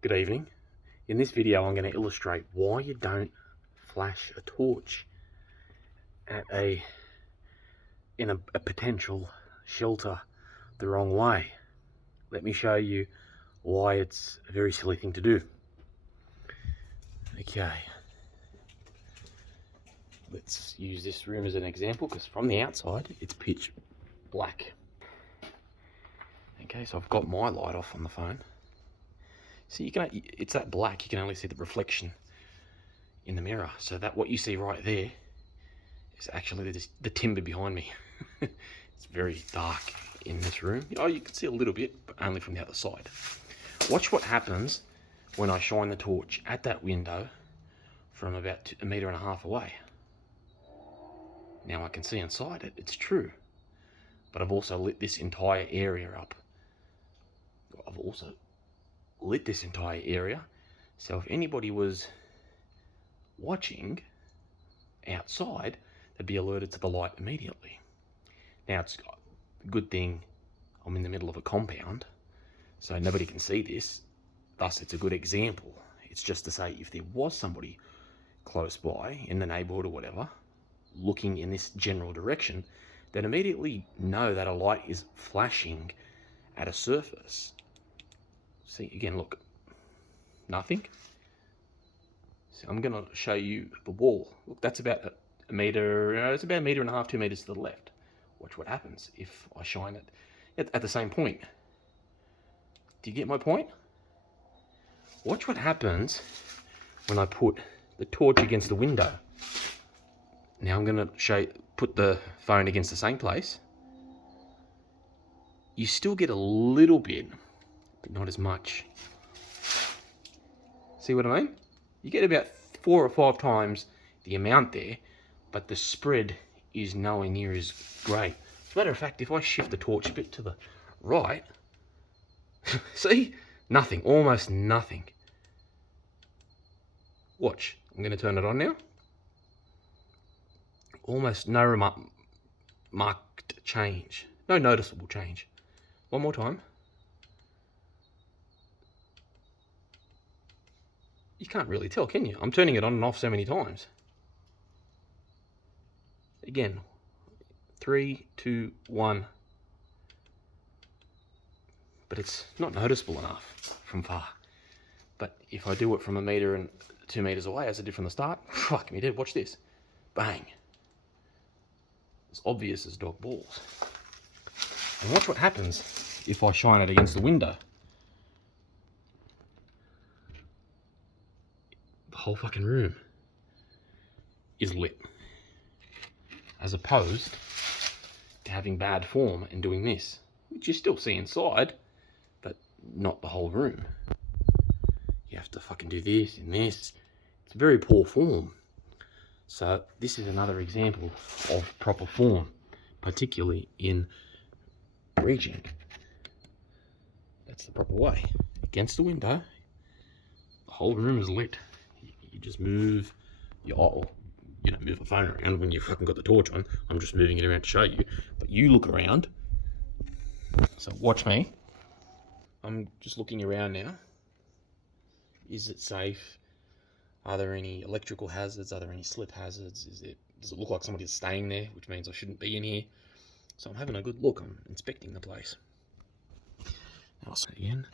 Good evening. In this video I'm going to illustrate why you don't flash a torch at in a potential shelter the wrong way. Let me show you why it's a very silly thing to do. Okay, let's use this room as an example because from the outside it's pitch black. Okay, so I've got my light off on the phone. So it's that black, you can only see the reflection in the mirror. So that what you see right there is actually the timber behind me. It's very dark in this room. Oh, you can see a little bit, but only from the other side. Watch what happens when I shine the torch at that window from about 1.5 meters away. Now I can see inside it, it's true. But I've also lit this entire area up. I've also lit this entire area, so if anybody was watching outside, they'd be alerted to the light immediately. Now it's a good thing I'm in the middle of a compound, so nobody can see this, thus it's a good example. It's just to say, if there was somebody close by in the neighborhood or whatever looking in this general direction, they'd immediately know that a light is flashing at a surface. See, again, look, nothing. So I'm going to show you the wall. Look, that's about a meter, it's about 1.5 meters, 2 meters to the left. Watch what happens if I shine it at the same point. Do you get my point? Watch what happens when I put the torch against the window. Now I'm going to put the phone against the same place. You still get a little bit, but not as much. See what I mean? You get about 4 or 5 times the amount there, but the spread is nowhere near as great. As a matter of fact, if I shift the torch a bit to the right, see? Nothing, almost nothing. Watch, I'm going to turn it on now. Almost no marked change, no noticeable change. One more time. You can't really tell, can you? I'm turning it on and off so many times. Again, 3, 2, 1. But it's not noticeable enough from far. But if I do it from 1 meter and 2 meters away, as I did from the start, fuck me dead, watch this. Bang. It's obvious as dog balls. And watch what happens if I shine it against the window. The whole fucking room is lit. As opposed to having bad form and doing this, which you still see inside, but not the whole room. You have to fucking do this and this. It's very poor form. So this is another example of proper form, particularly in reaching. That's the proper way. Against the window, the whole room is lit. You just move your, move the phone around when you fucking got the torch on. I'm just moving it around to show you, but you look around. So watch me. I'm just looking around now. Is it safe? Are there any electrical hazards? Are there any slip hazards? Does it look like somebody's staying there, which means I shouldn't be in here? So I'm having a good look. I'm inspecting the place. Now I'll say it again.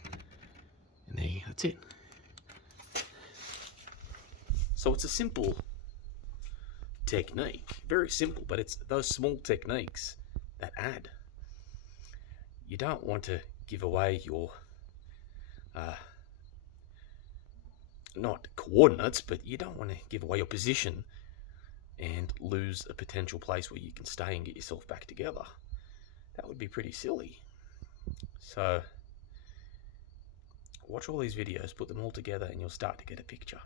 And there, that's it. So it's a simple technique. Very simple, but it's those small techniques that add. You don't want to give away your not coordinates, but you don't want to give away your position and lose a potential place where you can stay and get yourself back together. That would be pretty silly. So watch all these videos, put them all together, and you'll start to get a picture.